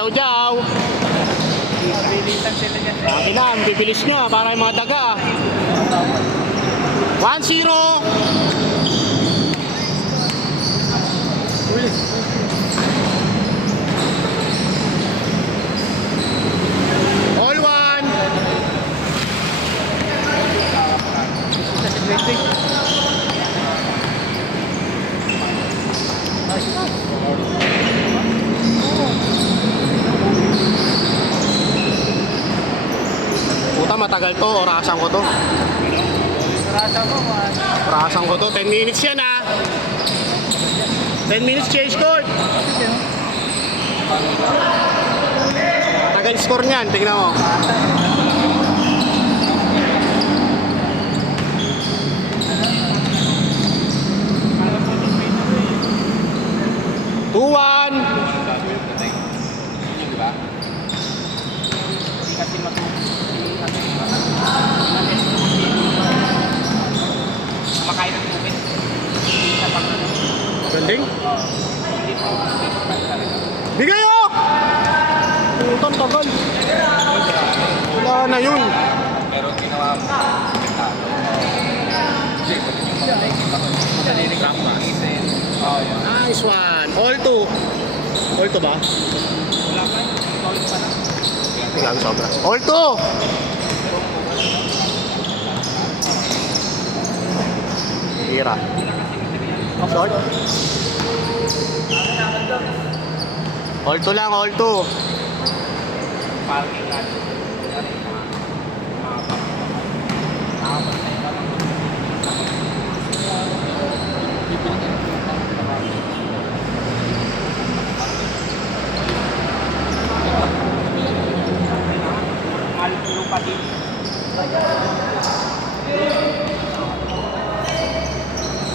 jaw-jaw. Bilisan sila dyan. Akin na, ang bibilis niya para yung mga daga. 1-0. All one. Puta, matagal to. Orasan ko to. Sarasa mo, Orasan ko to. 10 minutes yan ah. 10 minutes change court. Tagal score niyan. Tingnan mo. Tuwan. kasi makain ng tubig. Ganding. Bigay oh! Putang tagal. Wala na yun. Pero ginawa mo. Nice one. All two. All two ba? Wala pa. Solid pa lang. Tingnan mo sobra. All two. Hira. Short. All two lang, all two. Parking lot.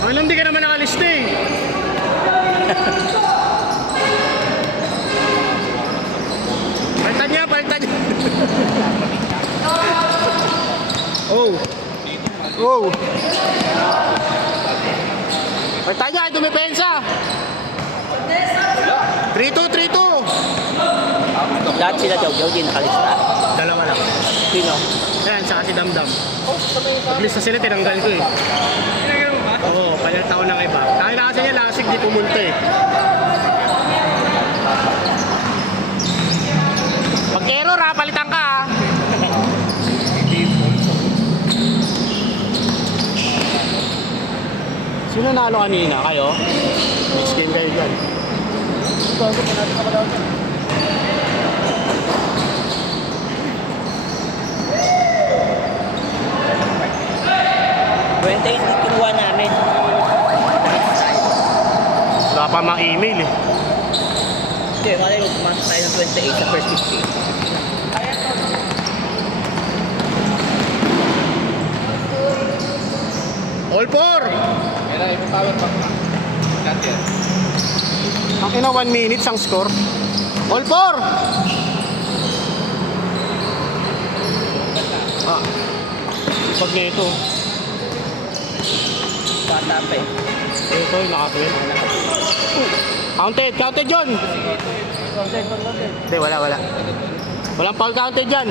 Alam, di ka naman nakalista eh. Paltan niya, paltan niya. Oh. Oh. Paltan niya, dumipensa. 3-2, 3-2. Lahat sila daw, di nakalista. Dalawa lang. Sino? Ayan, saka si Damdam. Pag-lista sila, tinanggal ko eh. Oo, palit ako ng iba. Nakita kasi niya, lasig, di pumunta eh. Pag error ha, palitan ka ha. Sino nalo kanina? Kayo? Next game kayo dyan. Bago pa natin kapalaw dyan. Hindi kinuha namin. Wala pa mga email eh. Hindi, malay mo, pumasok tayo ng 28 sa first 50. All four! Kaya yung power back pa. Not yet. Ang ina 1 minute ang score. All four! Ah. Pag nito. Bata pa eh. Ito yung nakapin. Counted! Counted yun! Hindi, wala. Walang foul counted dyan.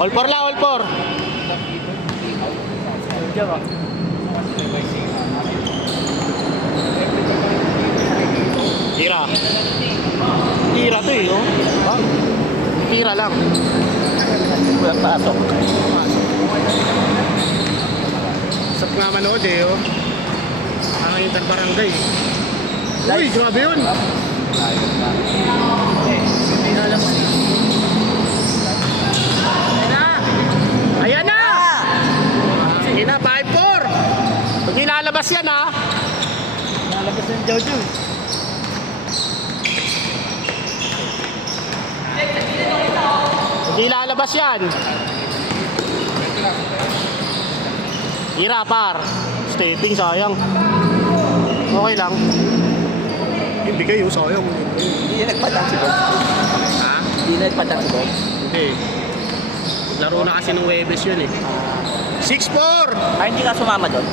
All four lang, all four. Tira. Tira to eh, oh. Tira lang. Walang pasok. Sap nga manood eh, oh. Ang interbarangay. Uy, grabe yun. Ayan na! Sige na, 5-4. Pag nilalabas yan ha. Nalabas ng Jojo. Pag nilalabas yan. Hira par. Stepping, sayang. Okay lang. Hindi kayo, sayang. Hindi nagpadang si Bob. Ha? Hindi nagpadang si Bob. Hindi. Laro na kasi ng Webes yun eh. 6-4! Ay, hindi ka sumama doon.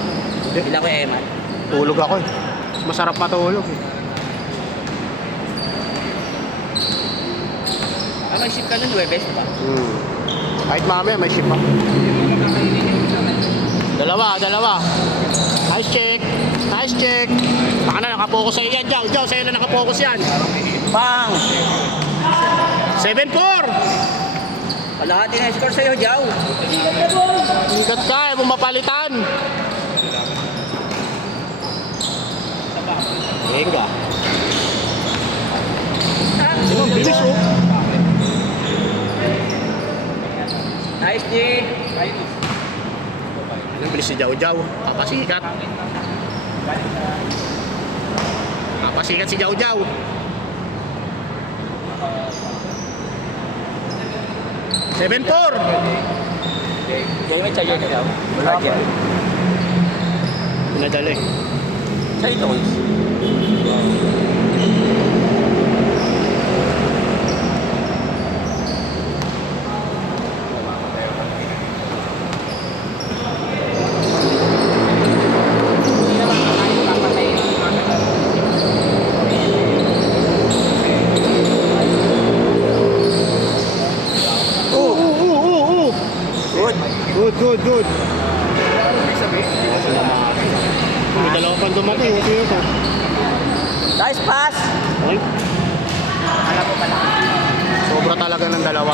Bilang ko yung Eman. Tulog ako eh. Mas masarap matulog eh. May ship ka nun, Webes, diba? Kahit mamaya may ship pa. Dalawa. Nice check. Baka na nakapokus sa'yo yan, Jow. Sa'yo na nakapokus yan. Pang! 7-4. Kalahati na score sa'yo, Jow. Ingat ka eh, bumapalitan. Enga. Ang bilis oh. Nice, G. Ang bilis si Jow. Papasikat. Papasikat si Jow. 7-4. Yan may chayo na, Jow. Wala dyan. Pinadala eh. Sa ito, Wes. Good. May dalawa pang dumating. Okay ito. Nice pass! Okay. Sobra talaga ng dalawa.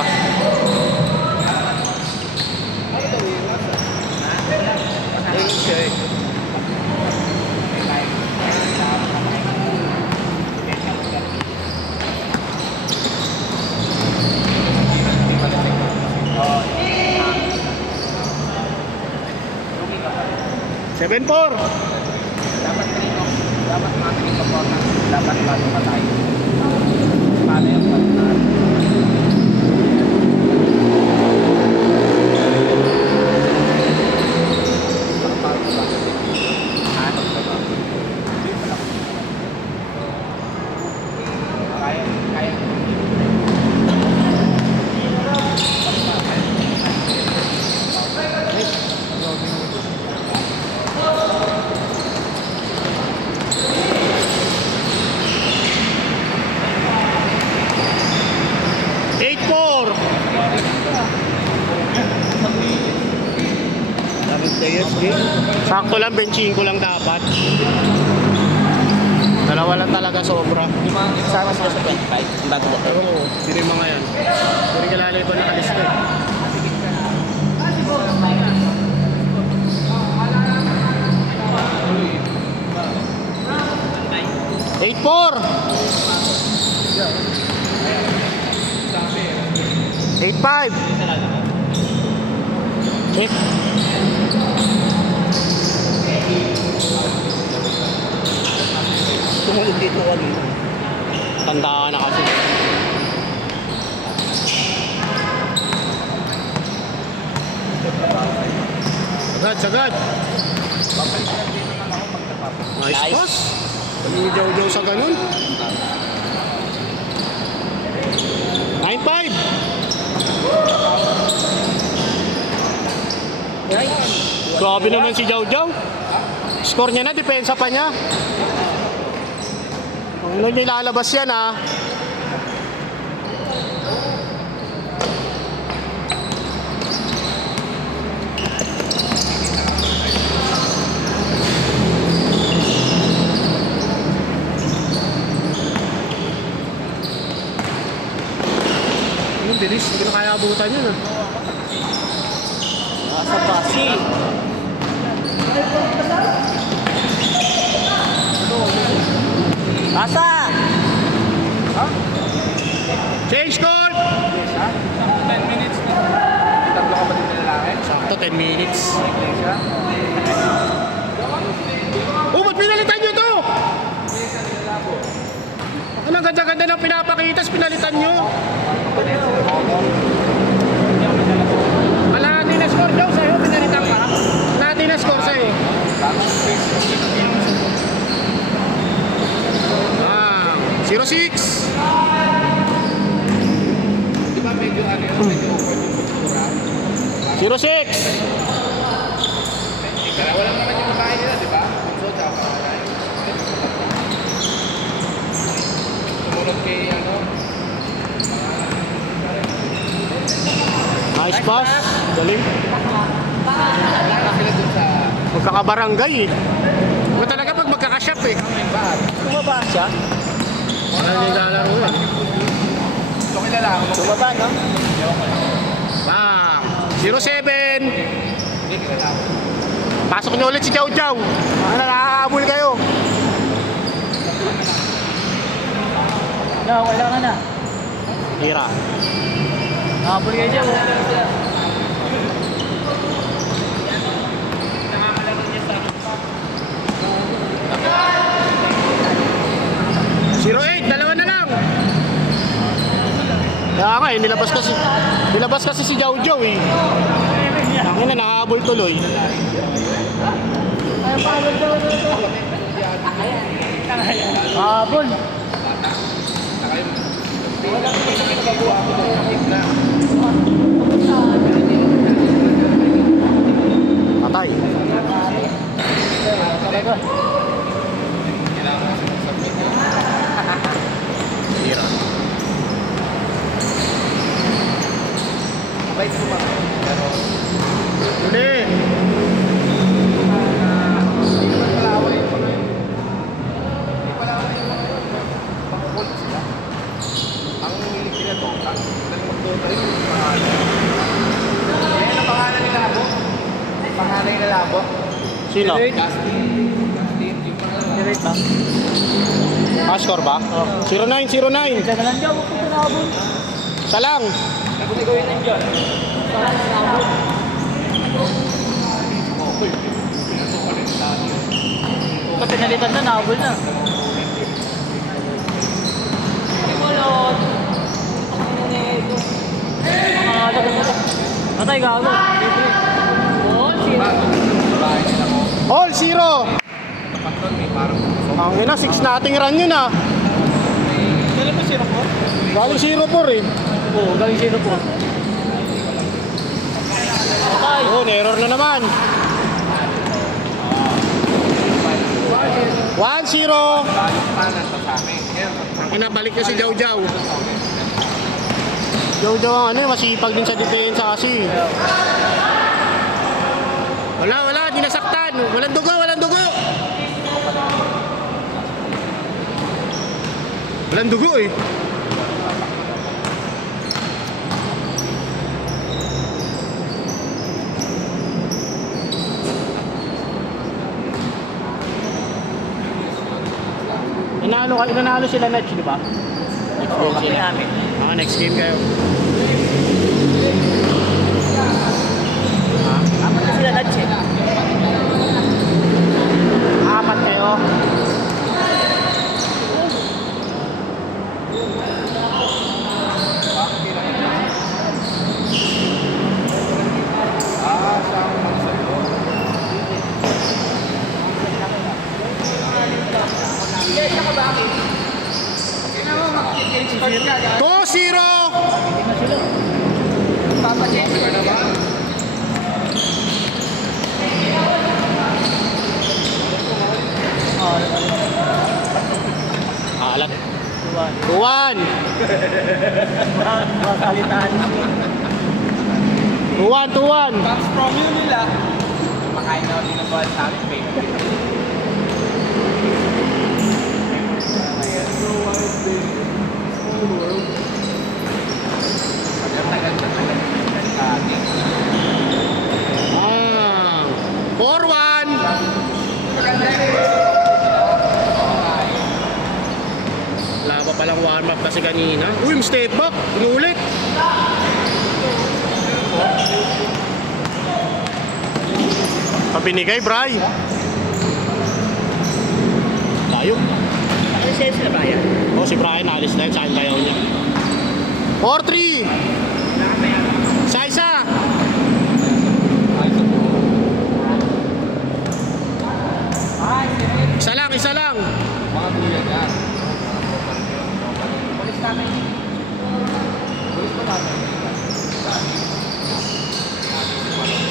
Seven four. Dapat natin yung performance. Dapat bago pa tayo. Paano yung partner? Kaya. 8-4. Daming players, G. Sakto lang, benching ko lang dapat. Dalawa lang talaga sobra. Sama sila sa 25. Ang bago ba? Oo, sino yung mga yan? Puri ka lalay ba nakalista eh. Eight four. 8-5. Check. Tumulog dito kanina. Tandaan na kasi. Sagad. Nice Nice. pass. Hindi Jow sa ganun. 9-5. Grabe naman si Jow. Score niya na, depensa pa niya. Ano niya ilalabas yan ah. Anong bilis? Hindi na kaya abutan yun ah. Nasa basi. Asa! Change court! 10 minutes na. Tatlo ka ba dito lalaki? Sakto, 10 minutes. Iglesia? Ba't pinalitan nyo to? Ang ganda-ganda ng pinapakita, pinalitan nyo. Kalahati na score daw sa'yo, pinalitan ka. Kalahati na score sa'yo. 0-6. Di ba medyo ano yun? Medyo over yung kultura? 0-6. Wala naman yung babae nila, di ba? So, tsaka Nice pass. Galing. Sila dun sa... Magkakabarangay eh. Iba talaga pag magkakashop eh. Tumaba siya. Wala nang nilalaro eh. Ito kilala ako. Tumaba, no? Bang! 0-7! Hindi kilala ako. Pasok niyo ulit si Chow Chow. Nakakahabol kayo. No, kailangan na. Hira. Nakabuli kayo dyan. 0-8, dalawa na lang. Kaya nga eh, nilabas kasi si Chow Chow eh. Ang ina, nakahabol tuloy. Habol. Patay. Hira. Abay ko ba? Pero... Huli. Ang hilig nila Dota. Nag-Dota yun. Ayan ang pangalan nila Labo. Pangalan nila Labo. Sino? Justin. Yung pangalan. Direct ba? Score ba? 0-9, 0-9. Diyan na lang dyan. Huwag ko pinabol. Isa lang. Ako na gawin nandiyan. Pag pinalitan na, nahabol na. Kulot. Patay gago. Oo, sino? Bahay nila ko. All 0. Tapat doon may parang pumasok. Ang ina, 6 nating run yun ah. Dali mo sino po? Galing 0-4 eh. Oo, galing sino po? Patay. Oh, na-error na naman. 1-0. Panan to sa amin. Ngayon, Inabalik niya si Chow Chow. Chow Chow ang ano, masipag din sa depensa kasi. Wala, di nasaktan. Walang dugo. Walang dugo eh. Nanalo sila match, di ba? Next game Kami sila. namin. Next game kayo. Apat na sila lunch eh. 4 kayo. Go 0. Alat. 2-1. Masalitaan. 2-1. Pops from you nila. Makain na din ng ball sa amin, baby. Ah, 4-1. Wala pa palang warm up kasi kanina. Uy, step back. Inulit. Pabinigay, Bray. Tayo. Ano siya sila Brian? Oh, si Brian alis na yun. Saan kayaw niya? 4-3. Isa. Isa lang. Mga buyan yan. Polis namin. Polis pa namin.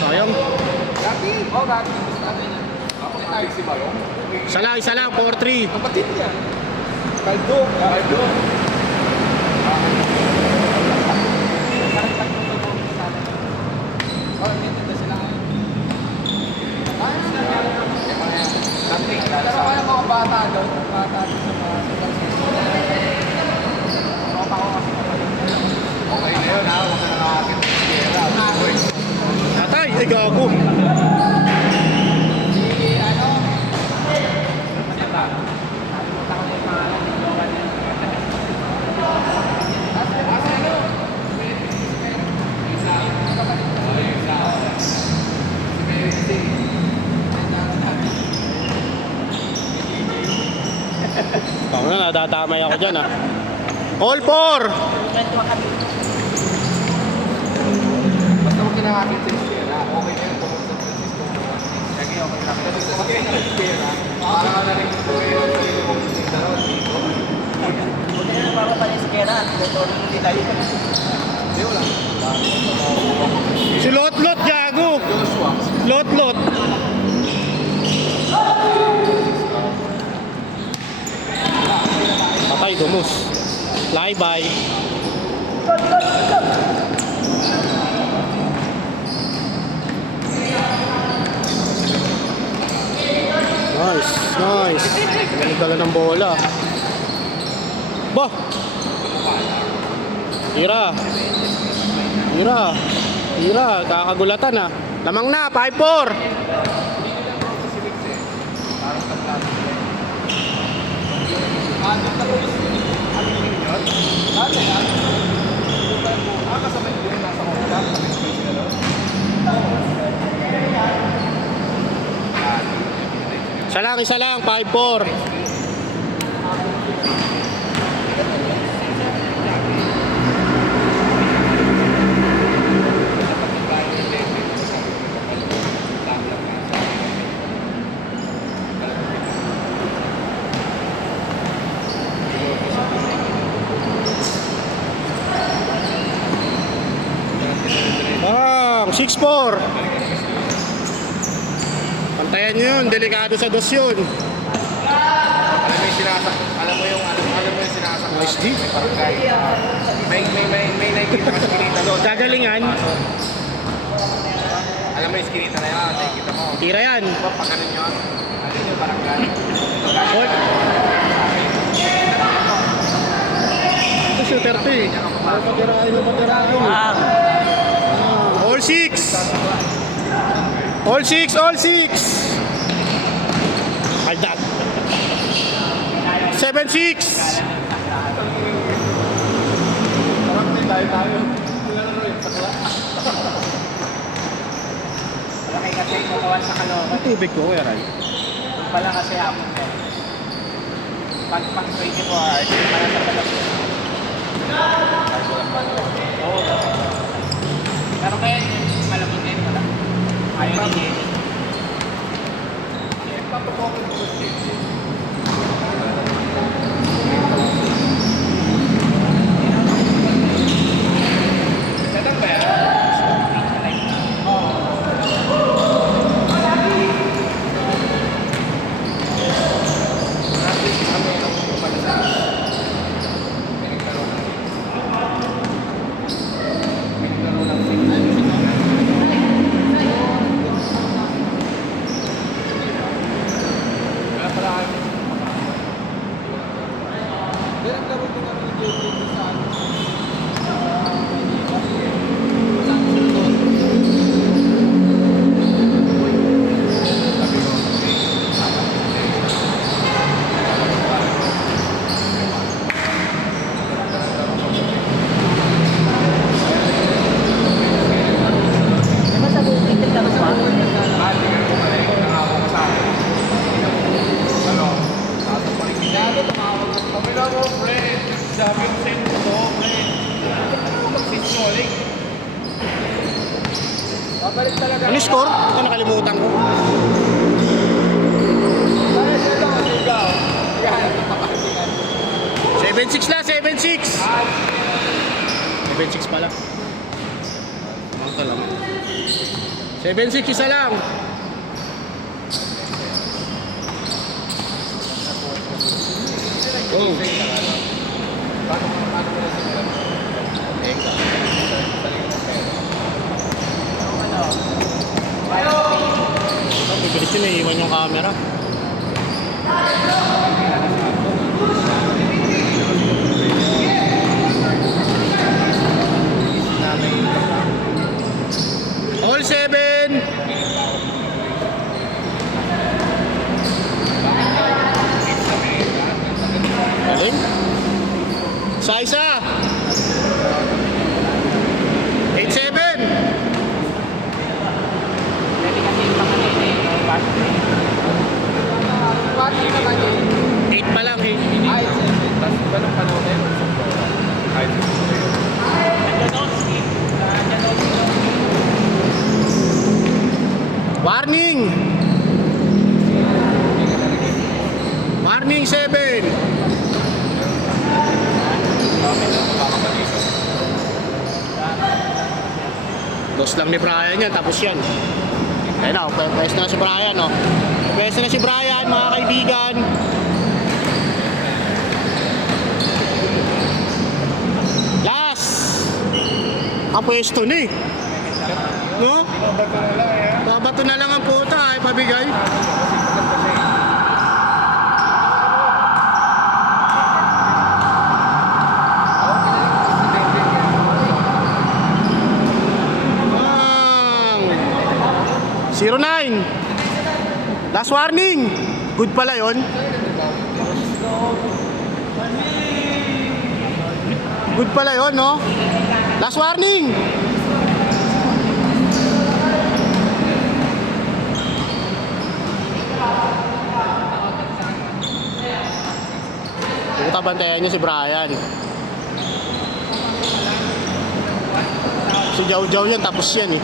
Sayang. Gati. Oo, gati. Polis namin. Ako ni tayo si Balong. Isa lang. 4-3. Kapatid niya. Kaldo. doon, makakapit sa mga tropa ko kasi kapatid ko. Okay na yun ha, huwag ka nakakakit ng sierra. Tatay, ay gago. Si ano? Kasi ba? Nakalimutan ko na yung pangalan. Logan yan. Kasi ano? Isa. Kapatid ko. Isa. Si Mercy. Ako na, nadatamay ako dyan ah. All four! Kwento ka kami. Basta huwag ka nakakit sa sierra. Okay na yun. Tungkol sa Francisco. Lagi okay lang. Kasi kung mag-end ka sa sierra, parang na rin ito yung sarili mong sinintaro. Huwag na nagpapapalay sa kera at tinutulong mo nila yun. Hindi, wala. Si Lot-Lot, gago! Joshua. Lot-Lot! Patay, dumus. Fly-by. Nice, nice. Galing dala ng bola. Bah! Tira. Tira. Tira. Kakagulatan ah. Lamang na, 5-4. Isa lang, 5-4. Bang, 6-4. Pantayan nyo yun, delikado sa dos yun. Alam mo yung sinasak, alam mo yung sinasak. Nice D. Barangay. May nakikita ka sa kinita doon. Gagalingan. Alam mo yung skinita na yan, nakikita mo. Tira yan. Pag ganun yun, ano yung barangay? Short. Ito shooter to eh. Patirahin. All 6. All 6, all 6. Like that. 7-6. Sarap din tayo. Nalaro yung sakla. Malaki kasi yung katawan sa Caloocan. Ang tubig ko, Kuya Ray. Doon pala kasi hapon ka. Pag 24 hours, pala sa palabas. Oo. Pero kaya yung malabot din pala. Ayaw ni Jenny. Papapokot ko sa Sadang ba yan? Diba sa bukid ka lang ba? Sabi ko sa'yo to, friend. Magsisinyoling. Babalik talaga. Ano score? Ito nakalimutan ko. Kaya siya lang ang ligaw. Yan, napakaligan. 7-6 lang, 7-6. 7-6 pala. Ang talam. 7-6, isa lang. Oh. Ang bibilis yun, iiwan yung camera. Warning! Warning 7! Dos lang ni Brian yan, tapos yan. Ayun na, pwes na si Brian, no? Pwes na si Brian, mga kaibigan. Last! Ang pwesto na eh. No? Babato na lang ang puta, ay pabigay. Ang 09. Last warning. Good pala yon. Good pala yon, no? Last warning. Puta, bantayan niyo si Brian. Si Jau Jau yan, tapos yan eh.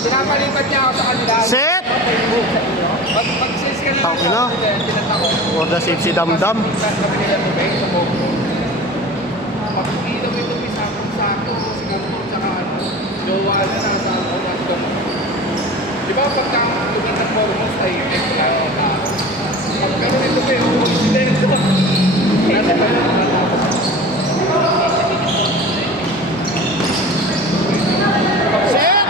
Pinapalipat niya ako sa kanila. Set! Pag-sis ka na Tawag na. For the safe si Damdam. Pag-ilo mo ito, may sakong-sako, siguro, tsaka jowa na nasa umas ko. Di ba pagka lugar ng Formos ay nagkakaroon na pag gano'n ito kayo, insidento. Kasi ba na Set!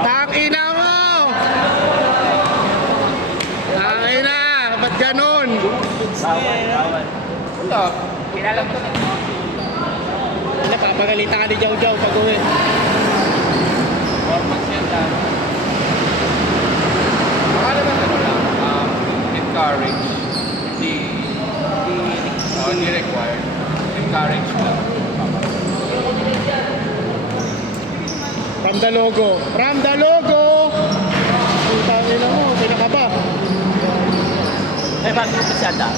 Tangina mo! Tangina! Ba't ganun? wala. Kilala ko na. Napapagalitan ka ni Jau Jau pag uwi. Format yan lang. Baka naman ano lang, encourage. Hindi required. Encourage lang. From the logo. From the logo! Ang tangina mo, pinakaba. May bago ko siya da.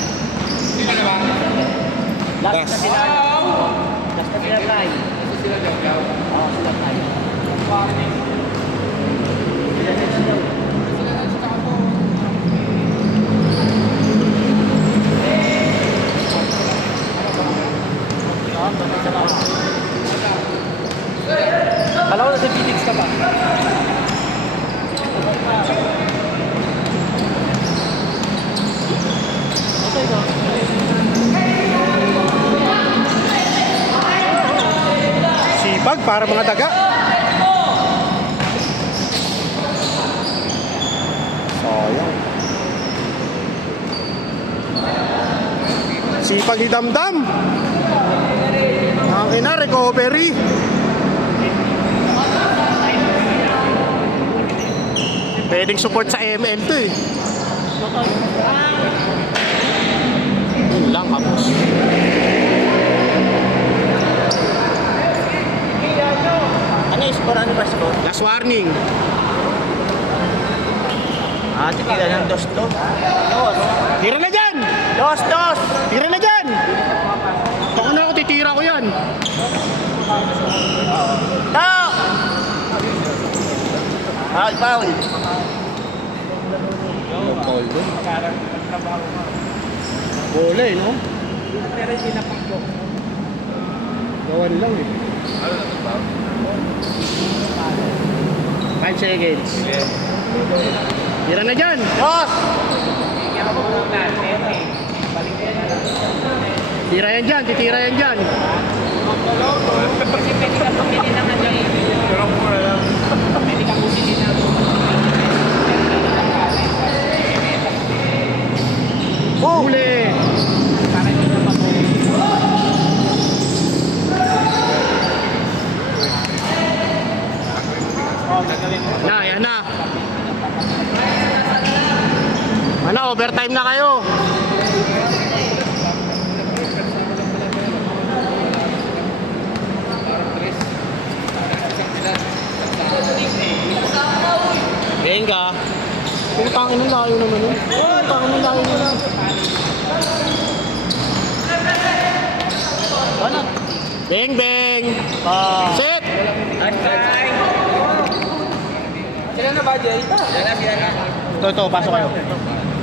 Sino na ba? Last na sila. Last na sila Kai. Ito sila Jow. Oo, sila Kai. Sila na sa kapo. Kala ko na si Phoenix ka ba? Okay ba? Sipag para mga daga. Sayang. Sipag ni Damdam. Ang ina, recovery. Pwedeng support sa ML to eh. Yun lang, kapos. Ano yung score? Ano ba score? Last warning. Titira ng dos. Tira na dyan! Dos! Tira na dyan! Ako na ako, titira ko yan. No! Foul! Bola eh, no? Pero hindi na pangko. Gawan lang eh. Ano na ito ba? 5 seconds. Tira na dyan! Dos! Tira yan dyan, titira yan dyan. Kasi pwede ka pumili ng ano eh. Pero mura lang. Pwede ka pumili ng Huli! para hindi na mabuli. Na, yan na. Ano, overtime na kayo. Tangin ng layo naman yun. Tangin ng layo naman. Bang bang! Set! Sila na ba, Jay? Sila na. Ito, pasok kayo.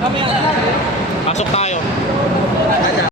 Kami na. Pasok tayo.